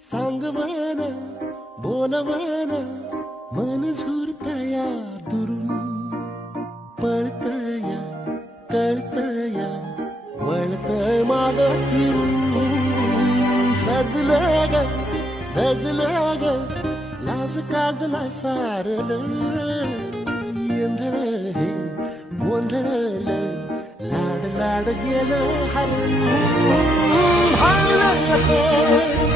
सांग मन बोल मन मन झुरतया दुरून पळतया कळतया वळतय माग फिरून सजलं ग धजलं ग लाज काजला सारलं येंधळ हे गोंधळलं लाड लाड गेलं हरून भाळलं असं